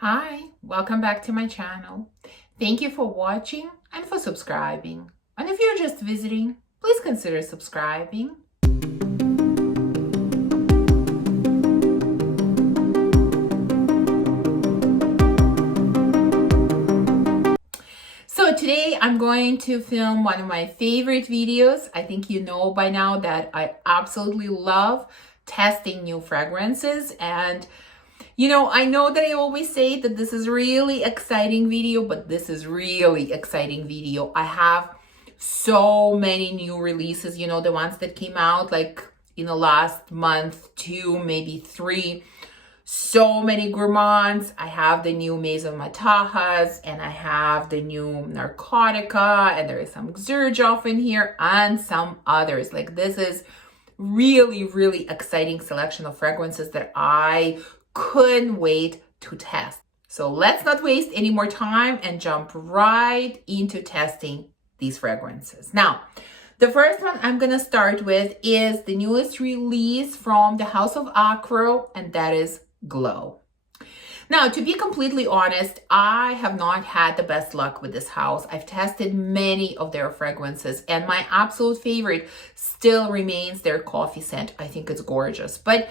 Hi, welcome back to my channel. Thank you for watching and for subscribing. And if you're just visiting, please consider subscribing. So today I'm going to film one of my favorite videos. I think you know by now that I absolutely love testing new fragrances, and I know that I always say that this is really exciting video, but this is really exciting video. I have so many new releases, the ones that came out like in the last month, 2, maybe 3. So many gourmands. I have the new Maison Matahas, and I have the new Narcotica, and there is some Xerjoff in here and some others. Like, this is really, really exciting selection of fragrances that I couldn't wait to test. So let's not waste any more time and jump right into testing these fragrances. Now, the first one I'm gonna start with is the newest release from the house of Acro, and that is Glow. Now, to be completely honest, I have not had the best luck with this house. I've tested many of their fragrances, and my absolute favorite still remains their coffee scent. I think it's gorgeous. But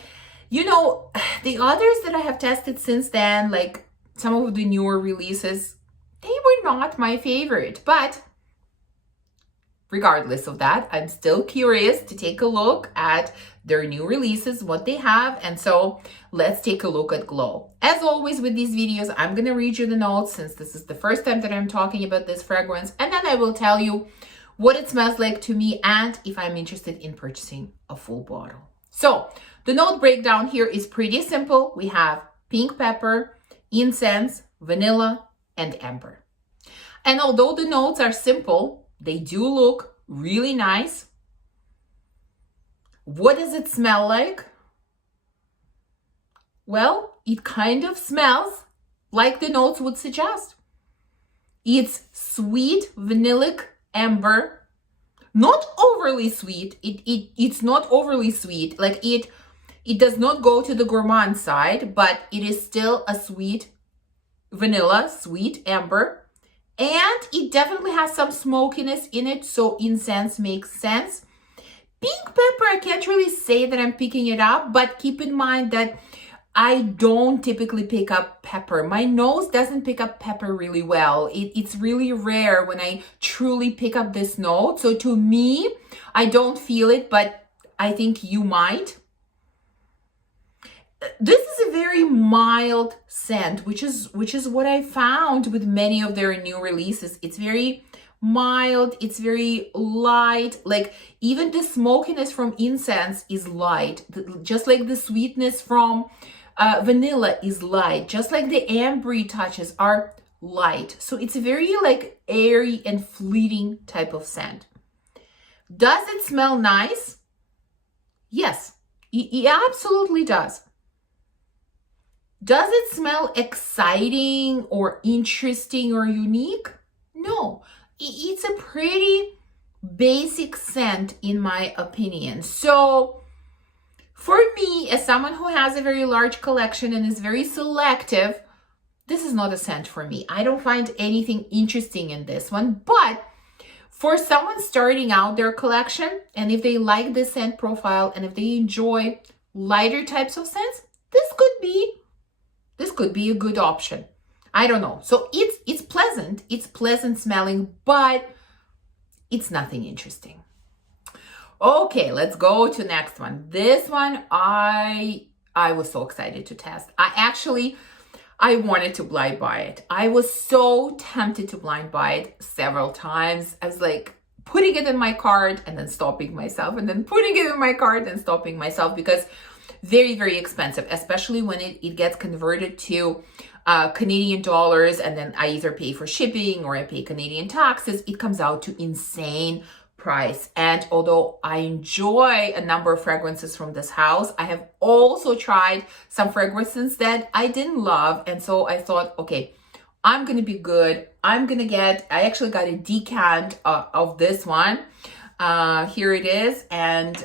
the others that I have tested since then, like some of the newer releases, they were not my favorite. But regardless of that, I'm still curious to take a look at their new releases, what they have. And so let's take a look at Glow. As always with these videos, I'm going to read you the notes, since this is the first time that I'm talking about this fragrance. And then I will tell you what it smells like to me and if I'm interested in purchasing a full bottle. So the note breakdown here is pretty simple. We have pink pepper, incense, vanilla, and amber. And although the notes are simple, they do look really nice. What does it smell like? Well, it kind of smells like the notes would suggest. It's sweet, vanillic amber, not overly sweet. It's not overly sweet. Like it does not go to the gourmand side, but it is still a sweet vanilla, sweet amber. And it definitely has some smokiness in it, so incense makes sense. Pink pepper, I can't really say that I'm picking it up, but keep in mind that I don't typically pick up pepper. My nose doesn't pick up pepper really well. It's really rare when I truly pick up this note. So to me, I don't feel it, but I think you might. This is a very mild scent, which is what I found with many of their new releases. It's very mild, it's very light. Like, even the smokiness from incense is light, just like the sweetness from vanilla is light, just like the ambery touches are light. So it's a very like airy and fleeting type of scent. Does it smell nice? Yes, it absolutely does. Does it smell exciting or interesting or unique? No, it's a pretty basic scent in my opinion. So for me, as someone who has a very large collection and is very selective, this is not a scent for me. I don't find anything interesting in this one. But for someone starting out their collection, and if they like the scent profile and if they enjoy lighter types of scents, this could be a good option. I don't know. So it's pleasant. It's pleasant smelling, but it's nothing interesting. Okay, let's go to next one. This one, I was so excited to test. I wanted to blind buy it. I was so tempted to blind buy it several times. I was like putting it in my cart and then stopping myself, and then putting it in my cart and stopping myself, because very, very expensive, especially when it gets converted to Canadian dollars, and then I either pay for shipping or I pay Canadian taxes. It comes out to insane price. And although I enjoy a number of fragrances from this house, I have also tried some fragrances that I didn't love. And so I thought, okay, I'm gonna be good. I actually got a decant of this one. Here it is. And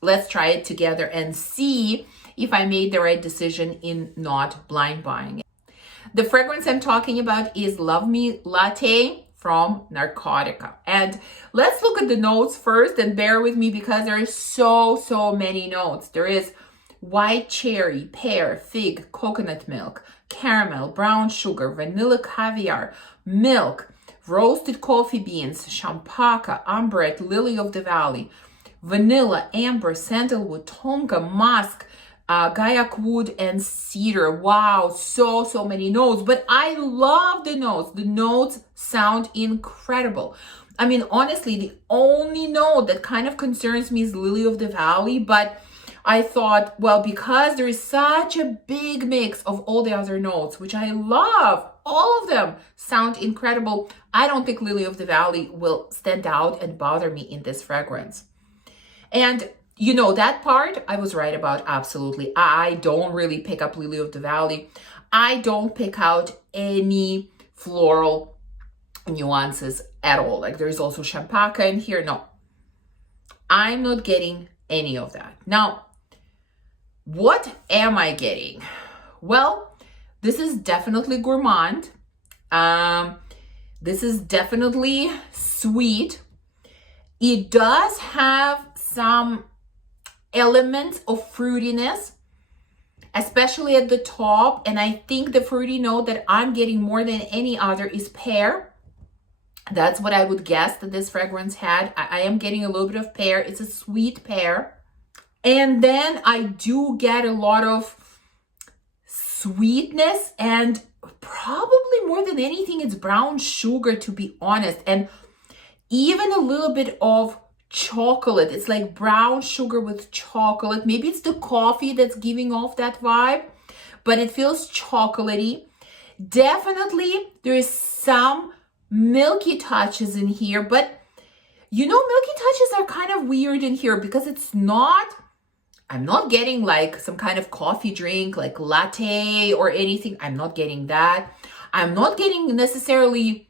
let's try it together and see if I made the right decision in not blind buying it. The fragrance I'm talking about is Love Me Latte from Narcotica. And let's look at the notes first, and bear with me because there is so many notes. There is white cherry, pear, fig, coconut milk, caramel, brown sugar, vanilla caviar, milk, roasted coffee beans, champaca, ambrette, lily of the valley, vanilla, amber, sandalwood, tonka, musk, gaiac wood, and cedar. Wow, so many notes, but I love the notes. The notes sound incredible. I mean, honestly, the only note that kind of concerns me is lily of the valley, but I thought, well, because there is such a big mix of all the other notes, which I love, all of them sound incredible, I don't think lily of the valley will stand out and bother me in this fragrance. And you know, that part I was right about, absolutely. I don't really pick up lily of the valley. I don't pick out any floral nuances at all. Like there's also champaca in here. No, I'm not getting any of that. Now, what am I getting? Well, this is definitely gourmand. This is definitely sweet. It does have some elements of fruitiness, especially at the top. And I think the fruity note that I'm getting more than any other is pear. That's what I would guess that this fragrance had. I am getting a little bit of pear. It's a sweet pear. And then I do get a lot of sweetness, and probably more than anything, it's brown sugar, to be honest. And even a little bit of chocolate. It's like brown sugar with chocolate. Maybe it's the coffee that's giving off that vibe, but it feels chocolatey. Definitely there is some milky touches in here, but you know, milky touches are kind of weird in here because it's not, I'm not getting like some kind of coffee drink like latte or anything. I'm not getting that. I'm not getting necessarily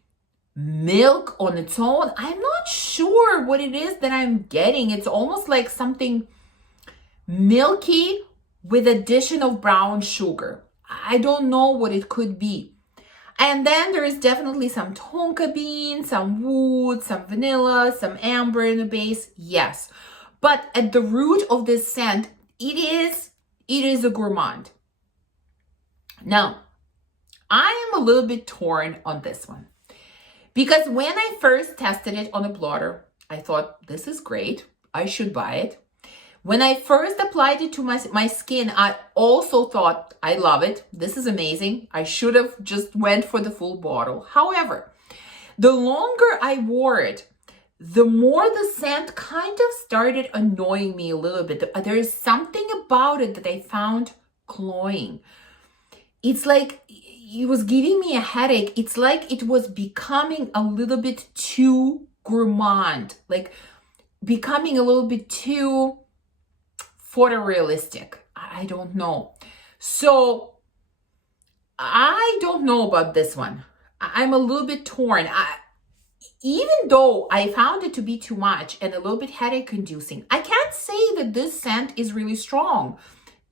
milk on its own. I'm not sure what it is that I'm getting. It's almost like something milky with addition of brown sugar. I don't know what it could be. And then there is definitely some tonka bean, some wood, some vanilla, some amber in the base. Yes. But at the root of this scent, it is a gourmand. Now, I am a little bit torn on this one. Because when I first tested it on a blotter, I thought, this is great. I should buy it. When I first applied it to my skin, I also thought, I love it. This is amazing. I should have just went for the full bottle. However, the longer I wore it, the more the scent kind of started annoying me a little bit. There is something about it that I found cloying. It's like it was giving me a headache. It's like it was becoming a little bit too gourmand, like becoming a little bit too photorealistic. I don't know. So I don't know about this one. I'm a little bit torn. Even though I found it to be too much and a little bit headache inducing, I can't say that this scent is really strong.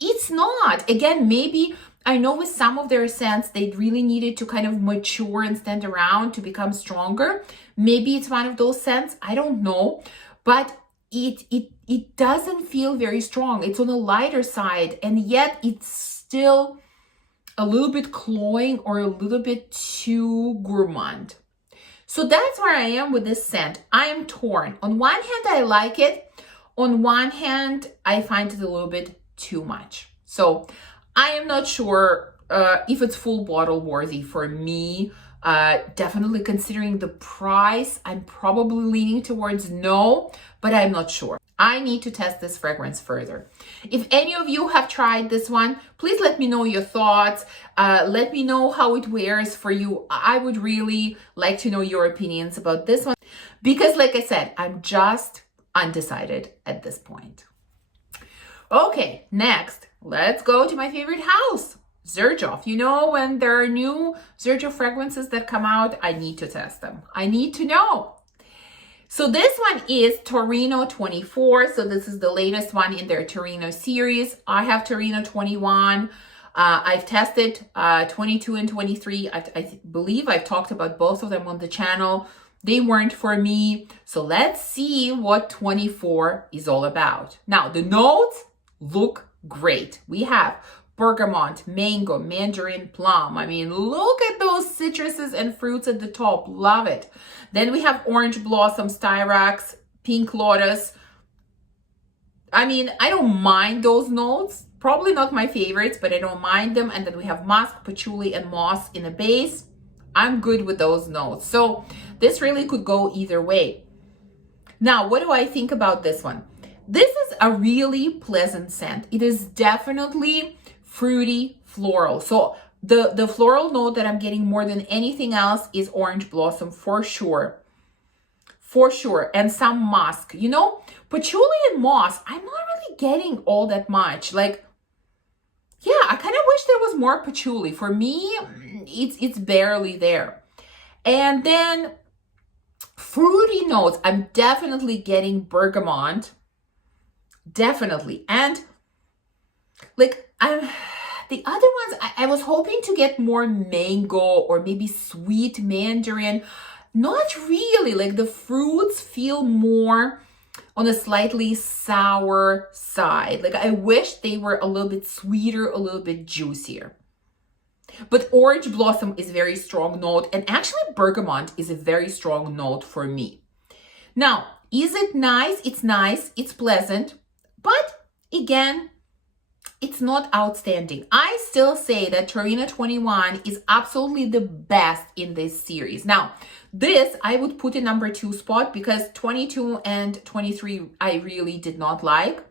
It's not. Again, maybe I know with some of their scents, they really needed to kind of mature and stand around to become stronger. Maybe it's one of those scents. I don't know. But it doesn't feel very strong. It's on the lighter side, and yet it's still a little bit cloying or a little bit too gourmand. So that's where I am with this scent. I am torn. On one hand, I like it. On one hand, I find it a little bit too much. So I am not sure if it's full bottle worthy for me. Definitely considering the price, I'm probably leaning towards no, but I'm not sure. I need to test this fragrance further. If any of you have tried this one, please let me know your thoughts. Let me know how it wears for you. I would really like to know your opinions about this one because, like I said, I'm just undecided at this point. Okay, next, let's go to my favorite house, Xerjoff. You know, when there are new Xerjoff fragrances that come out, I need to test them. I need to know. So this one is Torino24. So this is the latest one in their Torino series. I have Torino 21. I've tested 22 and 23. I believe I've talked about both of them on the channel. They weren't for me. So let's see what 24 is all about. Now, the notes look great. We have bergamot, mango, mandarin, plum. I mean, look at those citruses and fruits at the top. Love it. Then we have orange blossom, styrax, pink lotus. I mean, I don't mind those notes. Probably not my favorites, but I don't mind them. And then we have musk, patchouli, and moss in a base. I'm good with those notes. So this really could go either way. Now, what do I think about this one? This is a really pleasant scent. It is definitely fruity, floral. So the floral note that I'm getting more than anything else is orange blossom for sure. For sure. And some musk. You know, patchouli and moss, I'm not really getting all that much. Like, yeah, I kind of wish there was more patchouli. For me, it's barely there. And then fruity notes, I'm definitely getting bergamot. Definitely. And like, the other ones, I was hoping to get more mango or maybe sweet mandarin. Not really. Like, the fruits feel more on a slightly sour side. Like, I wish they were a little bit sweeter, a little bit juicier. But orange blossom is a very strong note, and actually bergamot is a very strong note for me. Now, is it nice? It's pleasant, but again, it's not outstanding. I still say that Torino24 is absolutely the best in this series. Now, this I would put in number 2 spot because 22 and 23 I really did not like.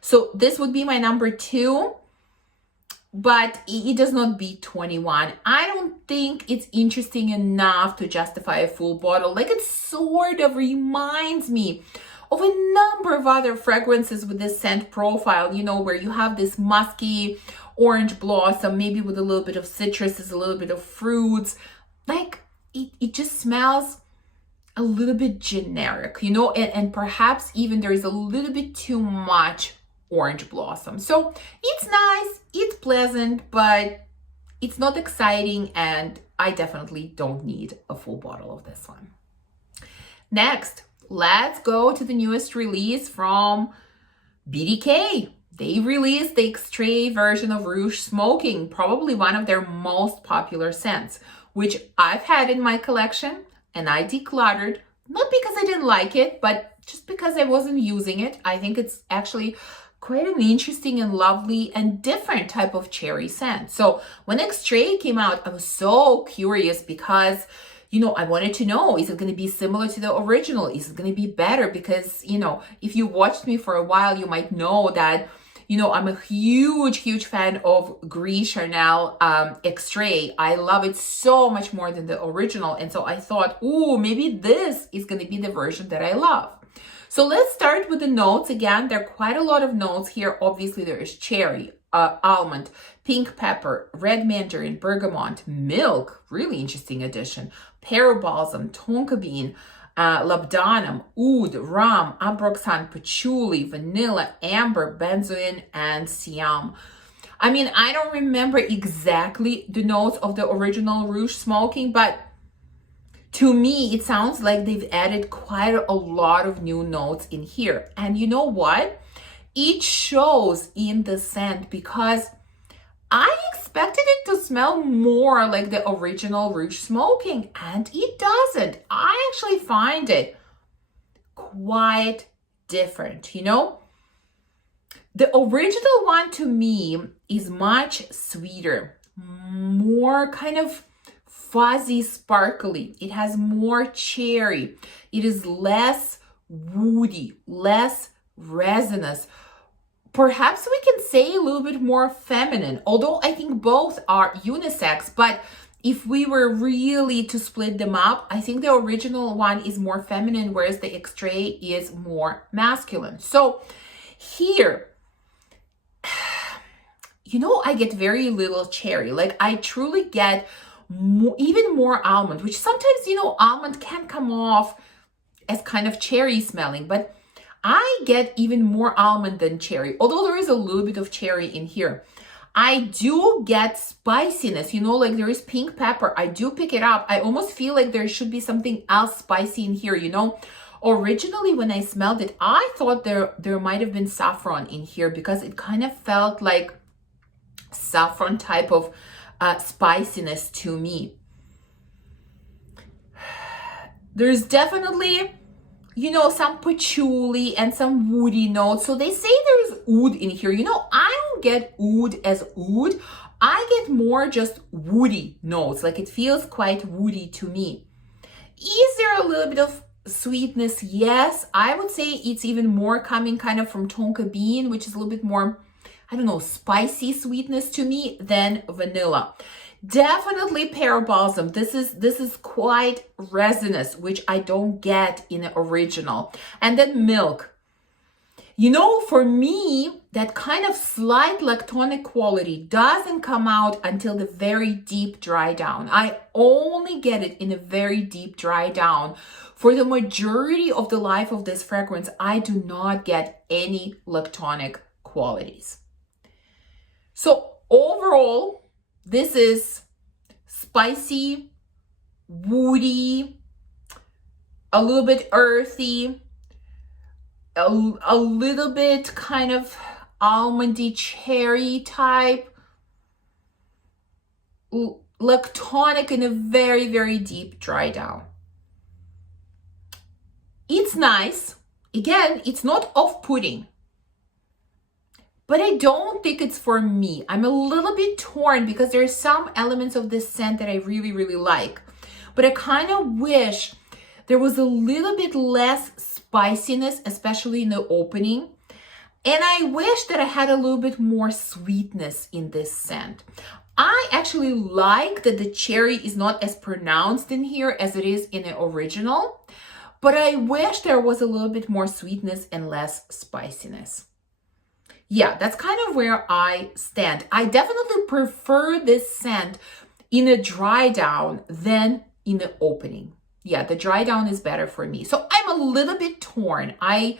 So this would be my number 2, but it does not beat 21. I don't think it's interesting enough to justify a full bottle. Like, it sort of reminds me of a number of other fragrances with this scent profile, you know, where you have this musky orange blossom, maybe with a little bit of citruses, a little bit of fruits. Like, it just smells a little bit generic, you know, and perhaps even there is a little bit too much orange blossom. So it's nice, it's pleasant, but it's not exciting, and I definitely don't need a full bottle of this one. Next, let's go to the newest release from BDK. They released the Extrait version of Rouge Smoking, probably one of their most popular scents, which I've had in my collection and I decluttered, not because I didn't like it, but just because I wasn't using it. I think it's actually quite an interesting and lovely and different type of cherry scent. So when Extrait came out, I was so curious because, you know, I wanted to know, is it going to be similar to the original? Is it going to be better? Because, you know, if you watched me for a while, you might know that, you know, I'm a huge fan of Gris Charnel Extrait. I love it so much more than the original. And so I thought, ooh, maybe this is going to be the version that I love. So let's start with the notes. Again, there are quite a lot of notes here. Obviously, there is cherry, almond, pink pepper, red mandarin, bergamot, milk, really interesting addition, pear balsam, tonka bean, labdanum, oud, rum, ambroxan, patchouli, vanilla, amber, benzoin, and siam. I mean, I don't remember exactly the notes of the original Rouge Smoking, but to me, it sounds like they've added quite a lot of new notes in here. And you know what? It shows in the scent because I expected it to smell more like the original Rouge Smoking, and it doesn't. I actually find it quite different, you know? The original one to me is much sweeter, more kind of fuzzy, sparkly. It has more cherry. It is less woody, less resinous. Perhaps we can say a little bit more feminine, although I think both are unisex. But if we were really to split them up, I think the original one is more feminine, whereas the Extrait is more masculine. So here, you know, I get very little cherry. Like, I truly get even more almond, which sometimes, you know, almond can come off as kind of cherry smelling, but I get even more almond than cherry, although there is a little bit of cherry in here. I do get spiciness, you know, like there is pink pepper. I do pick it up. I almost feel like there should be something else spicy in here, you know. Originally, when I smelled it, I thought there might have been saffron in here because it kind of felt like saffron type of spiciness to me. There's definitely, you know, some patchouli and some woody notes. So they say there's oud in here. You know, I don't get oud as oud. I get more just woody notes. Like it feels quite woody to me. Is there a little bit of sweetness? Yes. I would say it's even more coming kind of from tonka bean, which is a little bit more, I don't know, spicy sweetness to me than vanilla. Definitely pear balsam. This is quite resinous, which I don't get in the original. And then milk. You know, for me, that kind of slight lactonic quality doesn't come out until the very deep dry down. I only get it in a very deep dry down. For the majority of the life of this fragrance, I do not get any lactonic qualities. So overall, this is spicy, woody, a little bit earthy, a little bit kind of almondy cherry type, lactonic in a very, very deep dry down. It's nice. Again, it's not off-putting. But I don't think it's for me. I'm a little bit torn because there are some elements of this scent that I really, really like. But I kind of wish there was a little bit less spiciness, especially in the opening. And I wish that I had a little bit more sweetness in this scent. I actually like that the cherry is not as pronounced in here as it is in the original. But I wish there was a little bit more sweetness and less spiciness. Yeah, that's kind of where I stand. I definitely prefer this scent in a dry down than in the opening. Yeah, the dry down is better for me. So I'm a little bit torn. I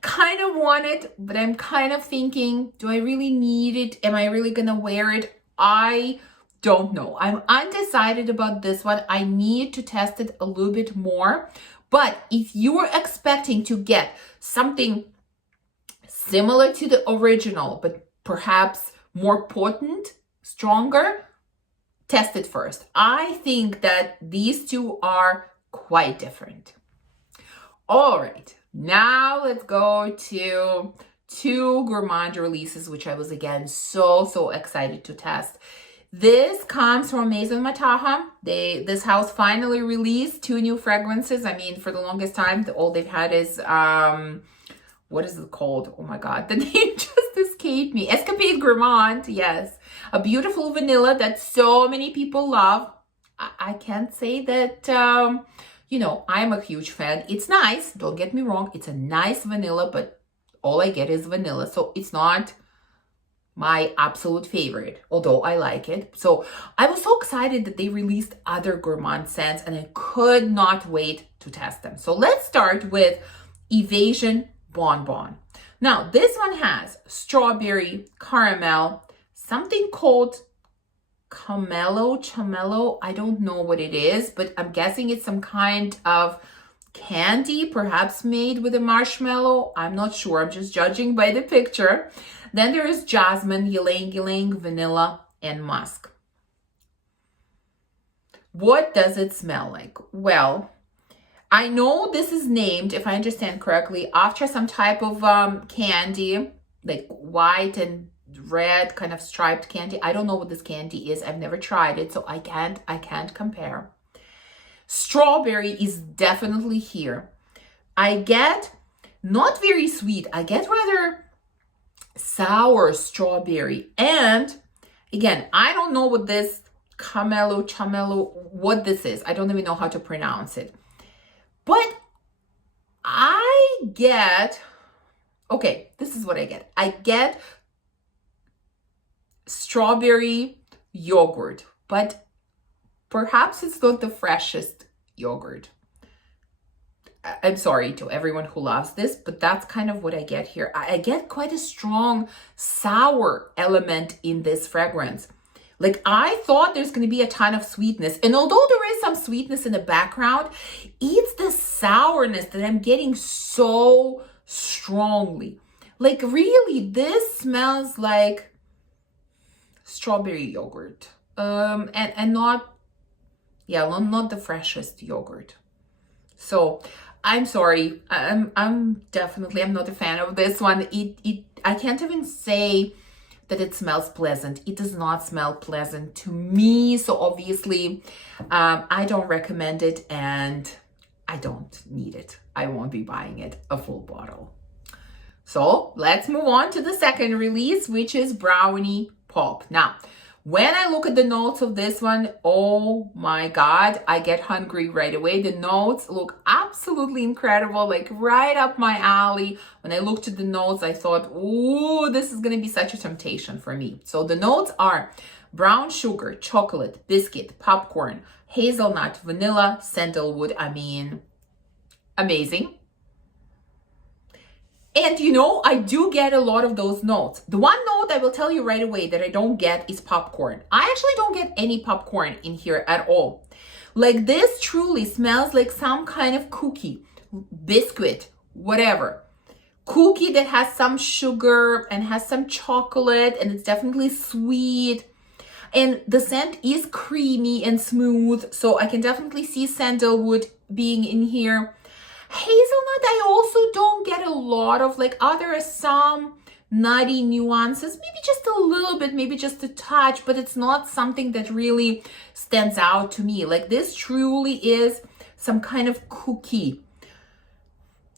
kind of want it, but I'm kind of thinking, do I really need it? Am I really gonna wear it? I don't know. I'm undecided about this one. I need to test it a little bit more. But if you are expecting to get something similar to the original, but perhaps more potent, stronger, test it first. I think that these two are quite different. All right, now let's go to two gourmand releases, which I was again so excited to test. This comes from Maison Mataha. This house finally released 2 new fragrances. I mean, for the longest time, all they've had is what is it called? Oh my God, the name just escaped me. Escapade Gourmand, yes. A beautiful vanilla that so many people love. I can't say that, you know, I'm a huge fan. It's nice, don't get me wrong. It's a nice vanilla, but all I get is vanilla. So it's not my absolute favorite, although I like it. So I was so excited that they released other gourmand scents and I could not wait to test them. So let's start with Evasion Bonbon. Now, this one has strawberry, caramel, something called chamelo. I don't know what it is, but I'm guessing it's some kind of candy, perhaps made with a marshmallow. I'm not sure. I'm just judging by the picture. Then there is jasmine, ylang ylang, vanilla, and musk. What does it smell like? Well, I know this is named, if I understand correctly, after some type of candy, like white and red kind of striped candy. I don't know what this candy is. I've never tried it, so I can't compare. Strawberry is definitely here. I get not very sweet. I get rather sour strawberry. And again, I don't know what this chamelo, what this is. I don't even know how to pronounce it. But I get, okay, this is what I get. I get strawberry yogurt, but perhaps it's not the freshest yogurt. I'm sorry to everyone who loves this, but that's kind of what I get here. I get quite a strong sour element in this fragrance. Like, I thought there's going to be a ton of sweetness. And although there is some sweetness in the background, it's the sourness that I'm getting so strongly. Like, really, this smells like strawberry yogurt. And not, yeah, not the freshest yogurt. So I'm sorry. I'm definitely, I'm not a fan of this one. I can't even say that it smells pleasant. It does not smell pleasant to me. So obviously, I don't recommend it and I don't need it. I won't be buying it a full bottle. So let's move on to the second release, which is Brownie Pop. Now, when I look at the notes of this one, oh my God, I get hungry right away. The notes look absolutely incredible, like right up my alley. When I looked at the notes, I thought, ooh, this is going to be such a temptation for me. So the notes are brown sugar, chocolate, biscuit, popcorn, hazelnut, vanilla, sandalwood. I mean, amazing. And you know, I do get a lot of those notes. The one note I will tell you right away that I don't get is popcorn. I actually don't get any popcorn in here at all. Like, this truly smells like some kind of cookie, biscuit, whatever. Cookie that has some sugar and has some chocolate, and it's definitely sweet. And the scent is creamy and smooth, so I can definitely see sandalwood being in here. Hazelnut, I also don't get a lot of. Like, there are some nutty nuances, maybe just a little bit, maybe just a touch, but it's not something that really stands out to me. Like, this truly is some kind of cookie.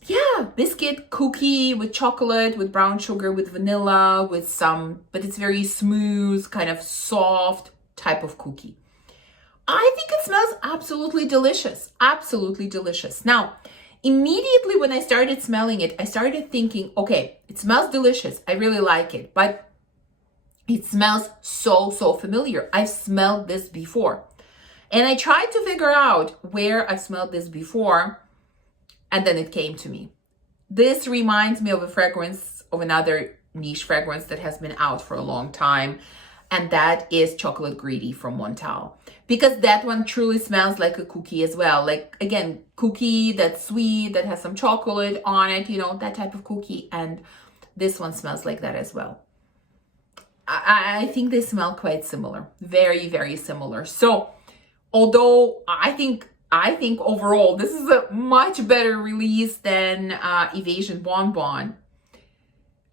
Yeah, biscuit cookie with chocolate, with brown sugar, with vanilla, with some, but it's very smooth, kind of soft type of cookie. I think it smells absolutely delicious, absolutely delicious. Now, immediately when I started smelling it, I started thinking, okay, it smells delicious. I really like it, but it smells so familiar. I've smelled this before. And I tried to figure out where I've smelled this before, and then it came to me. This reminds me of a fragrance, of another niche fragrance that has been out for a long time, and that is Chocolate Greedy from Montal. Because that one truly smells like a cookie as well. Like, again, cookie that's sweet, that has some chocolate on it, you know, that type of cookie. And this one smells like that as well. I think they smell quite similar. Very similar. So, although I think overall this is a much better release than Evasion Bonbon,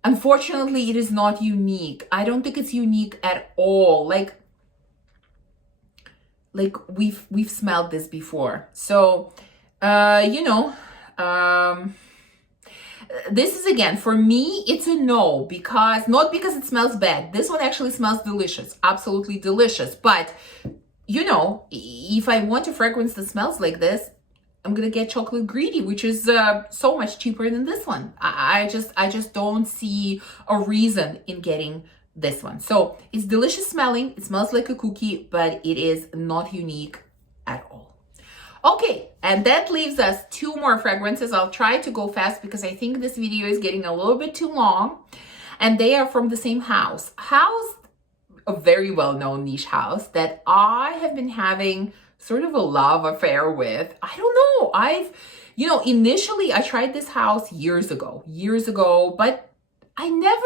unfortunately, it is not unique. I don't think it's unique at all. Like we've smelled this before. So, you know, this is, again, for me, it's a no, because not because it smells bad. This one actually smells delicious, absolutely delicious. But, you know, if I want a fragrance that smells like this, I'm gonna get Chocolate Greedy, which is so much cheaper than this one. I just don't see a reason in getting this one. So it's delicious smelling. It smells like a cookie, but it is not unique at all. Okay, and that leaves us two more fragrances. I'll try to go fast because I think this video is getting a little bit too long, and they are from the same house. A very well-known niche house that I have been having sort of a love affair with. I don't know. Initially I tried this house years ago, but I never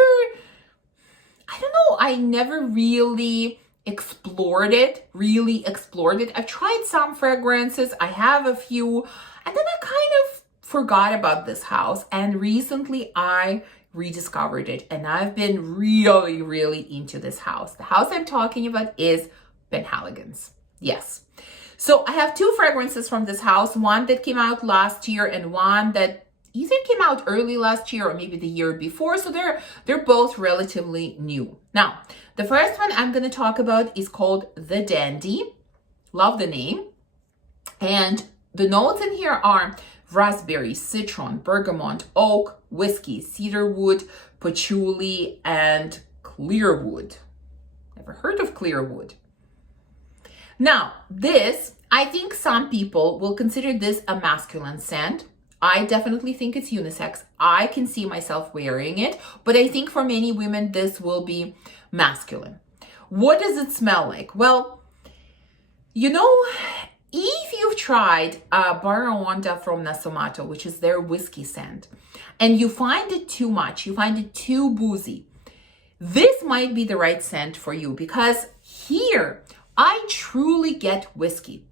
really explored it. I've tried some fragrances. I have a few, and then I kind of forgot about this house. And recently I rediscovered it, and I've been really into this house. The house I'm talking about is Penhaligon's. Yes. So I have two fragrances from this house, one that came out last year and one that either came out early last year or maybe the year before. So they're both relatively new. Now, the first one I'm going to talk about is called The Dandy. Love the name. And the notes in here are raspberry, citron, bergamot, oak, whiskey, cedarwood, patchouli, and clearwood. Never heard of clearwood. Now, I think some people will consider this a masculine scent. I definitely think it's unisex. I can see myself wearing it, but I think for many women, this will be masculine. What does it smell like? Well, you know, if you've tried Brownie from Maison Mataha, which is their whiskey scent, and you find it too much, you find it too boozy, this might be the right scent for you, because here I truly get whiskey.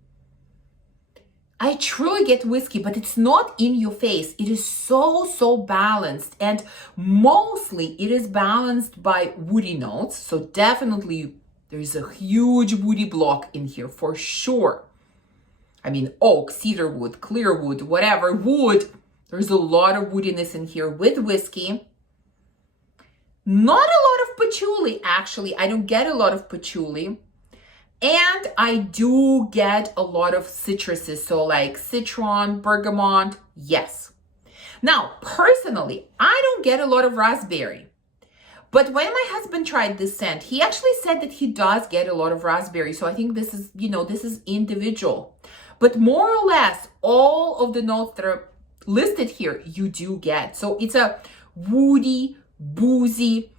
I truly get whiskey, but it's not in your face. It is so balanced, and mostly it is balanced by woody notes. So definitely there's a huge woody block in here for sure. I mean, oak, cedar wood, clear wood, whatever wood. There's a lot of woodiness in here with whiskey. Not a lot of patchouli, actually. I don't get a lot of patchouli. And I do get a lot of citruses, so like citron, bergamot, yes. Now, personally, I don't get a lot of raspberry. But when my husband tried this scent, he actually said that he does get a lot of raspberry. So I think this is, this is individual. But more or less, all of the notes that are listed here, you do get. So it's a woody, boozy,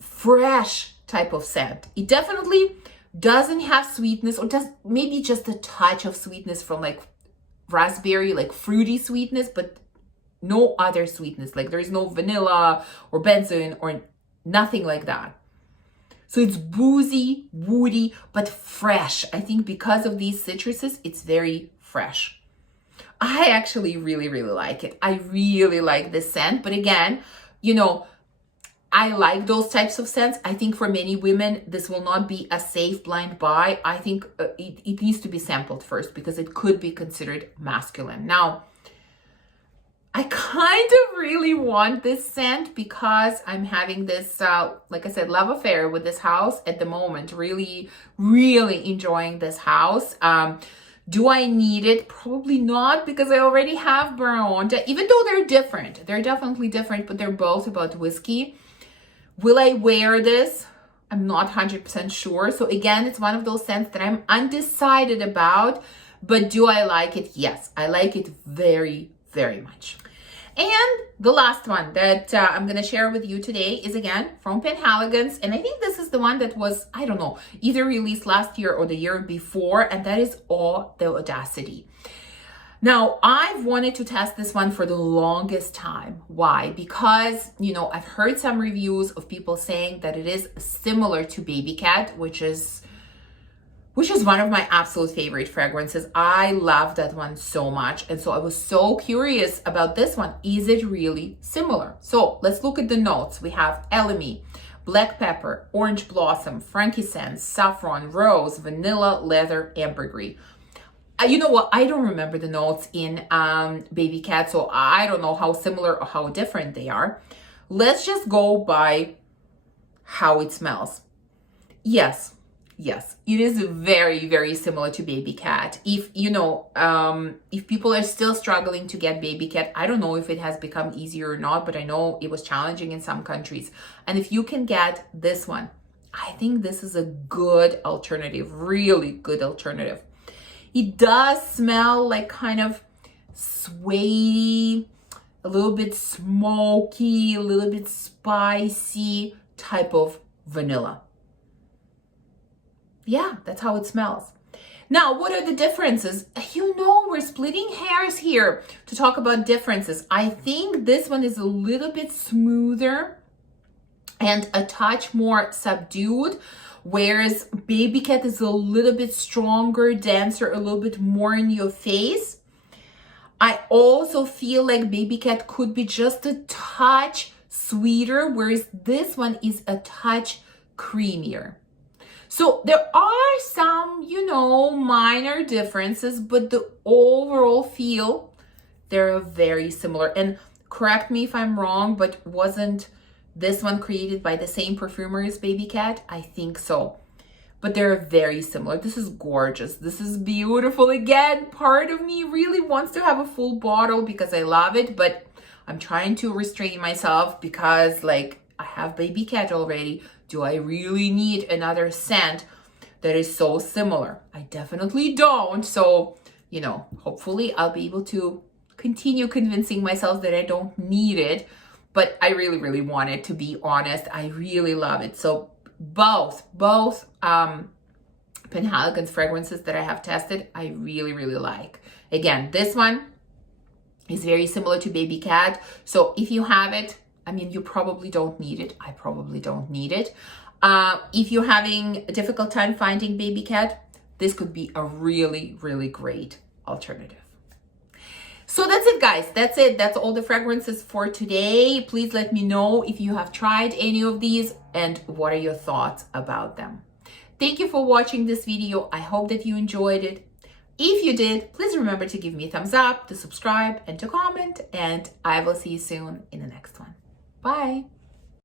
fresh type of scent. It definitely doesn't have sweetness, or does maybe just a touch of sweetness from like raspberry, like fruity sweetness, but no other sweetness. Like there is no vanilla or benzoin or nothing like that. So it's boozy, woody, but fresh. I think because of these citruses, it's very fresh. I actually really like it. I really like this scent. But again, I like those types of scents. I think for many women, this will not be a safe blind buy. I think it needs to be sampled first, because it could be considered masculine. Now, I kind of really want this scent because I'm having this, like I said, love affair with this house at the moment. Really enjoying this house. Do I need it? Probably not, because I already have Brownie, even though they're different. They're definitely different, but they're both about whiskey. Will I wear this? I'm not 100% sure. So again, it's one of those scents that I'm undecided about, but do I like it? Yes, I like it very much. And the last one that I'm going to share with you today is again from Penhaligon's. And I think this is the one that was, I don't know, either released last year or the year before. And that is the Audacity. Now, I've wanted to test this one for the longest time. Why? Because, I've heard some reviews of people saying that it is similar to Baby Cat, which is one of my absolute favorite fragrances. I love that one so much. And so I was so curious about this one. Is it really similar? So let's look at the notes. We have elemi, black pepper, orange blossom, frankincense, saffron, rose, vanilla, leather, ambergris. You know what? I don't remember the notes in Baby Cat, so I don't know how similar or how different they are. Let's just go by how it smells. Yes, it is very similar to Baby Cat. If if people are still struggling to get Baby Cat, I don't know if it has become easier or not, but I know it was challenging in some countries. And if you can get this one, I think this is a good alternative, really good alternative. It does smell like kind of suede, a little bit smoky, a little bit spicy type of vanilla. Yeah, that's how it smells. Now, what are the differences? We're splitting hairs here to talk about differences. I think this one is a little bit smoother and a touch more subdued, whereas Baby Cat is a little bit stronger, denser, a little bit more in your face. I also feel like Baby Cat could be just a touch sweeter, whereas this one is a touch creamier. So there are some, minor differences, but the overall feel, they're very similar. And correct me if I'm wrong, but wasn't this one created by the same perfumer as Baby Cat? I think so. But they're very similar. This is gorgeous. This is beautiful. Again, part of me really wants to have a full bottle because I love it, but I'm trying to restrain myself because I have Baby Cat already. Do I really need another scent that is so similar? I definitely don't. So, hopefully I'll be able to continue convincing myself that I don't need it, but I really, really want it, to be honest. I really love it. So both Penhaligon's fragrances that I have tested, I really, really like. Again, this one is very similar to Baby Cat. So if you have it, I mean, you probably don't need it. I probably don't need it. If you're having a difficult time finding Baby Cat, this could be a really, really great alternative. So that's it, guys. That's it. That's all the fragrances for today. Please let me know if you have tried any of these and what are your thoughts about them. Thank you for watching this video. I hope that you enjoyed it. If you did, please remember to give me a thumbs up, to subscribe, and to comment. And I will see you soon in the next one. Bye.